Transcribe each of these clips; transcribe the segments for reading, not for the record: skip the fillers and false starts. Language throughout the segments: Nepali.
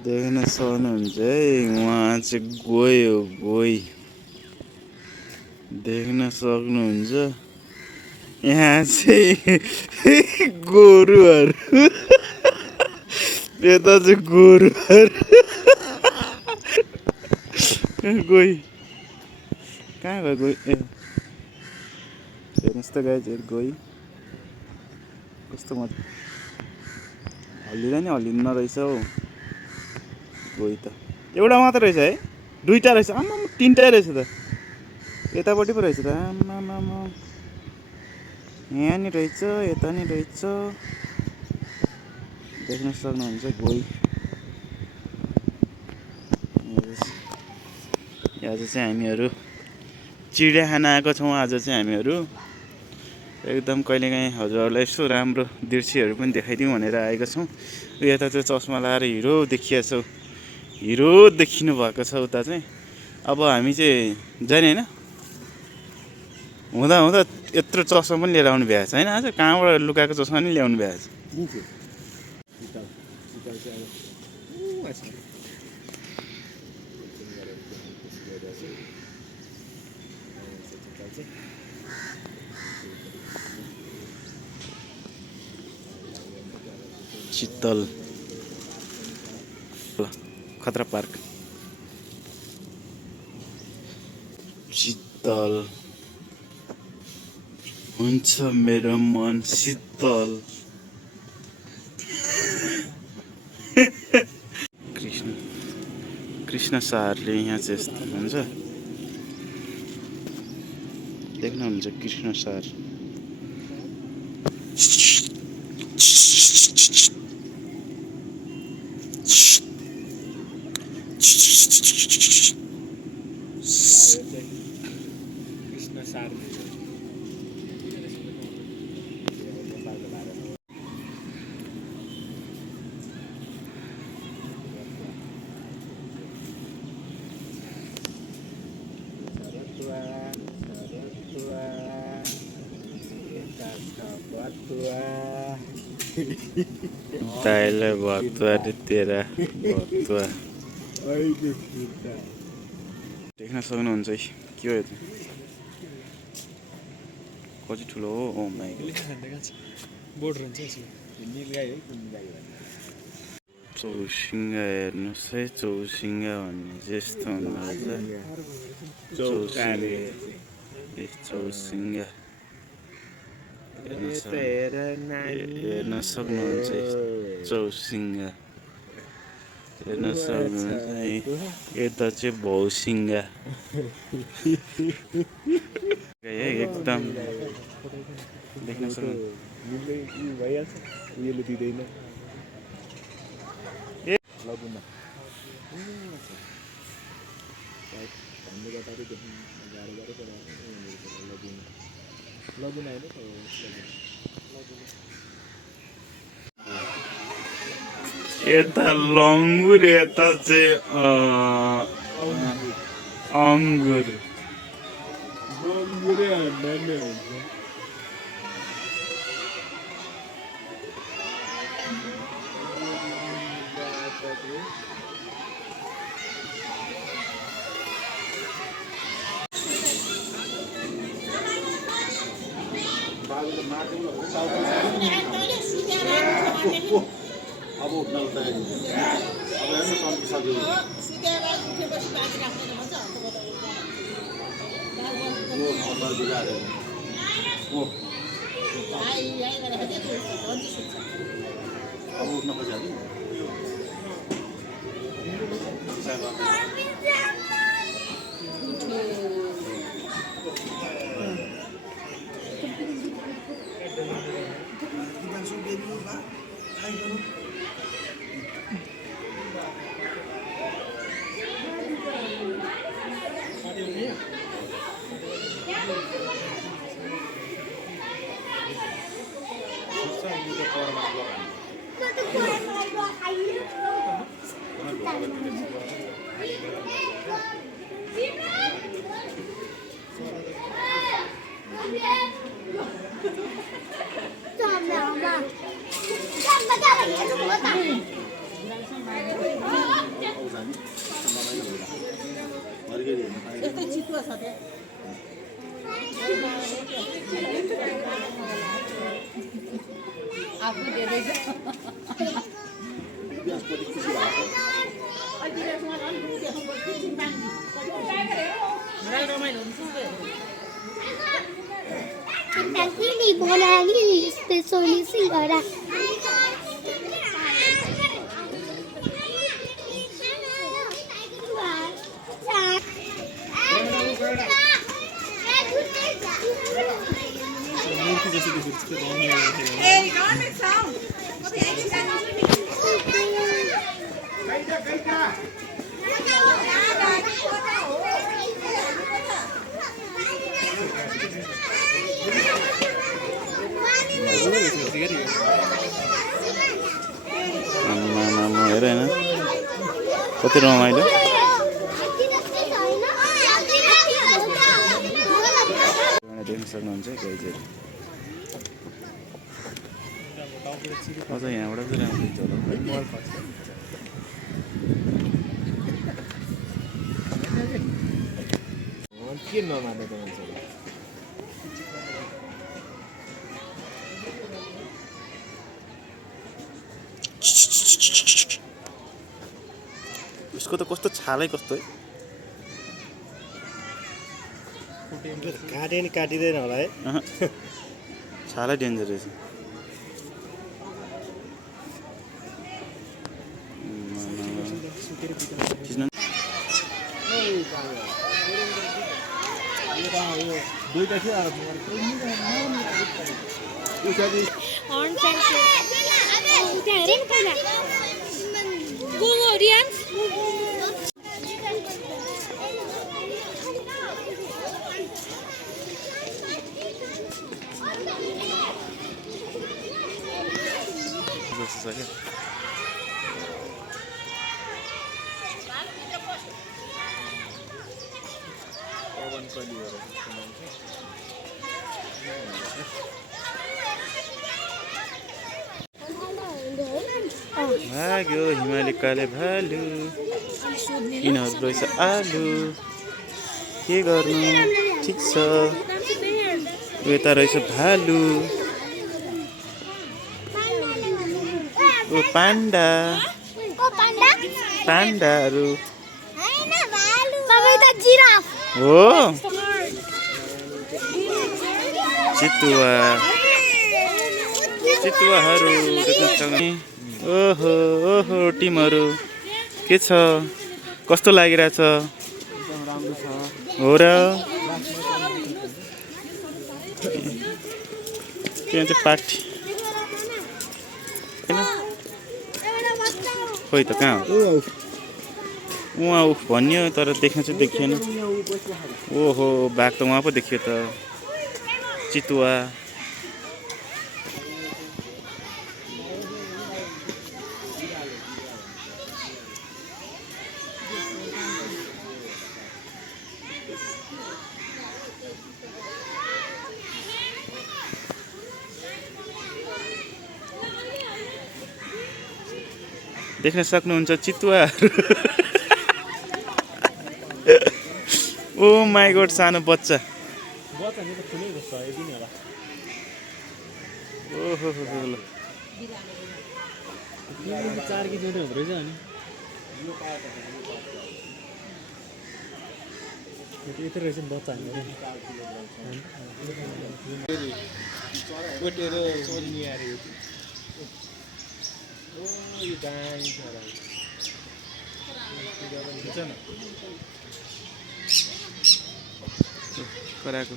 देख्न सक्नुहुन्छ है, उहाँ चाहिँ गयो गई देख्न सक्नुहुन्छ। यहाँ चाहिँ गोरुहरू यता चाहिँ गोरुहरू गई कहाँ गयो गई ए हेर्नुहोस् त गाई चाहिँ गई कस्तो मजा हल्लिँदैन नि हल्लिँदैन रहेछ हौ गई त एउटा मात्र रहेछ है दुईटा रहेछ आम्मा तिनटै रहेछ त यतापट्टि पो रहेछ त आम्मामा यहाँ नि रहेछ यता नि रहेछ देख्न सक्नुहुन्छ गई आज चाहिँ हामीहरू चिडियाखाना आएको छौँ। आज चाहिँ हामीहरू एकदम कहिलेकाहीँ हजुरहरूलाई यसो राम्रो दृश्यहरू पनि देखाइदिउँ भनेर आएका छौँ। यता चाहिँ चस्मा लाएर हिरो देखिया छौ हिरो देखिनु भएको छ उता चाहिँ। अब हामी चाहिँ जाने होइन हुँदा हुँदा यत्रो चस्मा पनि लिएर आउनु भ्याएको छ होइन। आज कहाँबाट लुकाएको चस्मा पनि ल्याउनु भ्याएको छ। शीतल खतरा पार्क शीतल हुन्छ मेरो मन शीतल कृष्ण सरले यहाँ चाहिँ यस्तो हुन्छ देख्नुहुन्छ कृष्ण सर दाइले भतुवा तेरा भतुवा देख्न सक्नुहुन्छ है के हो यो कति ठुलो हो ओ माइ चौसिङ्गा हेर्नुहोस् है चौसिङ्गा भन्ने चाहिँ यस्तो हुँदो रहेछ चौसिङ्गा हेर्न सक्नुहुन्छ चौसिङ्गा हेर्न सक्नुहुन्छ यता चाहिँ भौसिङ्गा एकदम देख्न सक्नुहुन्छ यता लङ्गुर यता चाहिँ अङ्गुर अब उठ्न तयारी अब हेर्नु सक्यो अब उठ्न खोजिहाल्यो Ini bola ni spesialisasi ada. हेर होइन कति रमाइलो देख्न सक्नुहुन्छ गाइजहरू अझ यहाँबाट चाहिँ राम्रो हुन्छ होला के नमान्ने त मान्छेले यसको त कस्तो छालै कस्तो है काटे नि काटिँदैन होला है छालै डेन्जर रहेछ दुईटा थियो भाग्यो हिमाली काले भालु यिनीहरू रहेछ आलु के गर्नु ठिक छ यता रहेछ भालु ओ पान्डा पान्डाहरू हो चितुवा चितुवाहरू ओहो ओहो टिमहरू के छ कस्तो लागिरहेछ हो र के भन्छ पार्टी खोइ त कहाँ हो उहाँ उफ भन्यो तर देख्न चाहिँ देखिएन ओहो बाघ त उहाँ पो देखियो त चितुवा देख्न सक्नुहुन्छ चितुवाहरू ओ माई गॉड सानो बच्चा ओहो ल 4 केजी हुँदो रहेछ अनि यति रहेछ बच्चा कोटेर चोर्नी आरे ओ यो दाइ कराको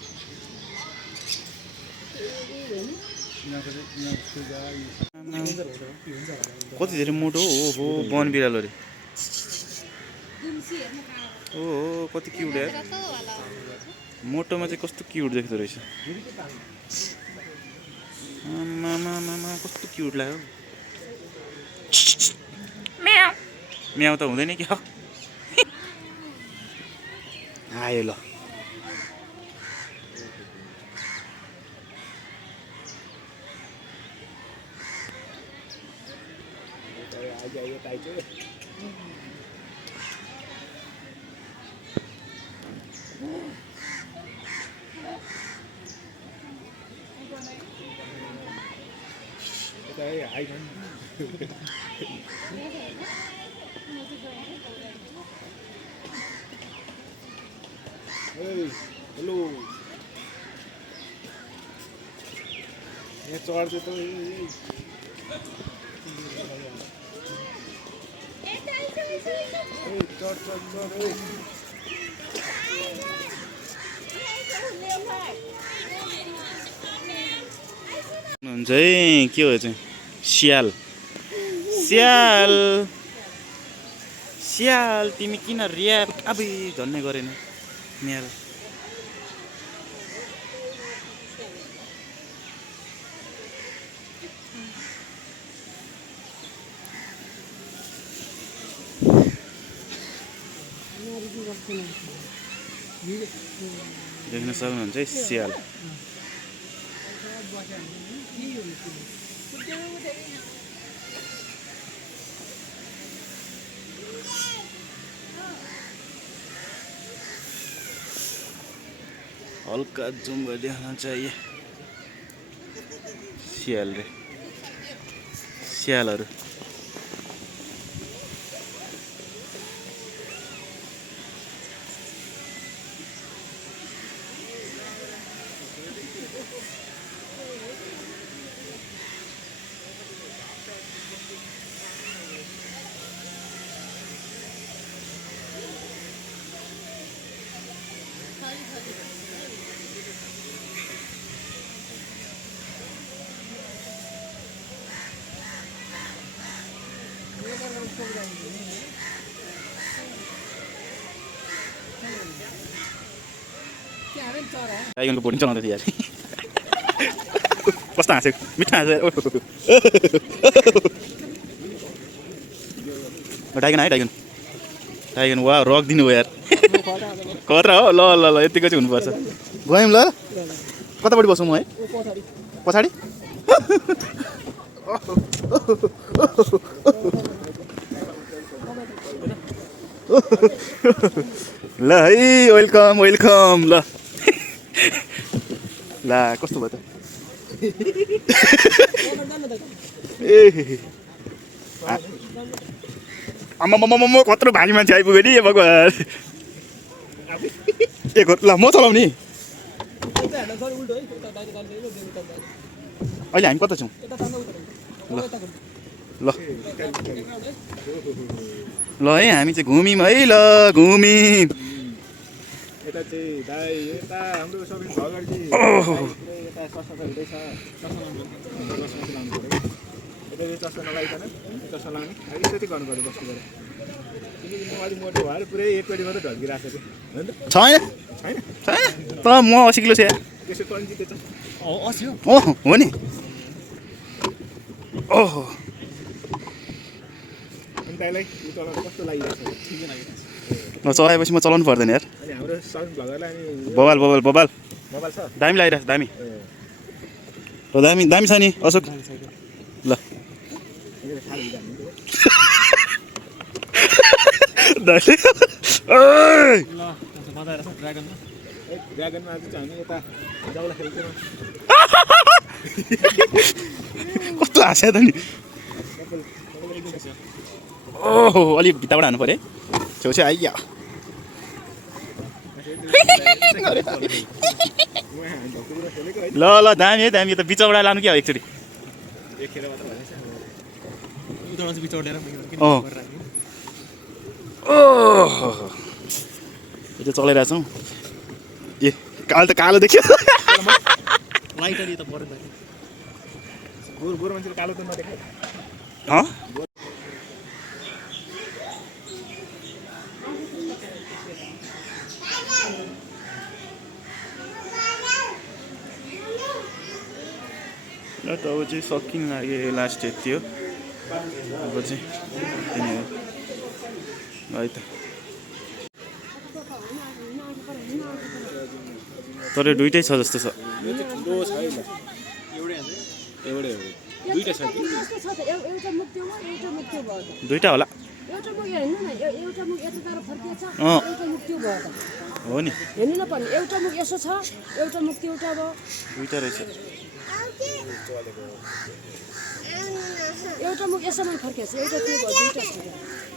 कति धेरै मोटो हो वन बिरालो रे ओ कति क्युट यार मोटोमा चाहिँ कस्तो क्युट देख्दो रहेछ मामा कस्तो क्युट लाग्यो म्याउ म्याउ त हुँदैन कि आयो ल हेलो यहाँ चढ्छ त हुन्छ है के हो चाहिँ स्याल स्याल स्याल तिमी किन ऱ्याप अबे झन्नै गरेन म्याल देख्न सक्नुहुन्छ है स्याल हल्का जुम कर देना चाहिए स्याल रे स्यालहरु टाइगरको बोर्डिङ चलाउँदै थियो यार कस्तो हाँस्यो मिठो हाँस्यो टाइगन है टाइगन टाइगन वा रक दिनु भयो यार खतरा हो ल ल ल यतिको चाहिँ हुनुपर्छ गयौँ ल कतापट्टि बसौँ म है पछाडि ल है वेलकम वेलकम ल ला कस्तो भयो त ए आम्मामामा कत्रो भारी मान्छे आइपुग्यो नि भगवान् ए ल म चलाउने अहिले हामी कता छौँ ल ल ल है हामी चाहिँ घुम्यौँ है ल घुम्यौँ यता चाहिँ दाइ यता हाम्रो सबै घर चाहिँ यता सस्ता हुँदैछ यता चस्मा नलाइकन चस्मा लाउने यति गर्नु पऱ्यो बस्नु पऱ्यो किनकि म अलिक मोटो भएर पुरै एकपट्टि मात्रै ढल्किरहेको छ कि छैन छैन त म 80 किलो छ यार त्यसो टन्ची त्यो छ 80 हो हो नि ओहो अनि दाइलाई यो चलाउनु कस्तो लागिरहेको छ ठिकै लागिरहेको छ म चलाएपछि म चलाउनु पर्दैन यार अनि हाम्रो साउन्ड भगरलाई अनि बबाल बबाल बबाल मोबाइल छ दामी लागिरहेछ दामी ल दामी दामी छ नि अशोक ल ड्रागनमा आज चाहिँ हामी यता जाउला खेल्छौँ कस्तो हाँस्यो त नि ओहो अलिक भित्ताबाट हान्नु पऱ्यो छेउछेउ आइया ल ल दामी है दामी त बिचौडा लानु क्या एकचोटि ओहो यो चाहिँ चलाइरहेछौँ ए कालो त कालो देखियो गोरु मान्छेले कालो त नदेखाइ ल त अब चाहिँ सकिन लाग्यो लास्ट यति हो अब चाहिँ त्यही हो है त तर दुइटै छ जस्तो छ दुइटा होला हो नि हेर्नु न पनि एउटा मुख यसो छ एउटा मुख एउटा भयो दुइटा रहेछ एउटा मुख यसैमा फर्केको छ एउटा त्यो भयो दुईवटा छ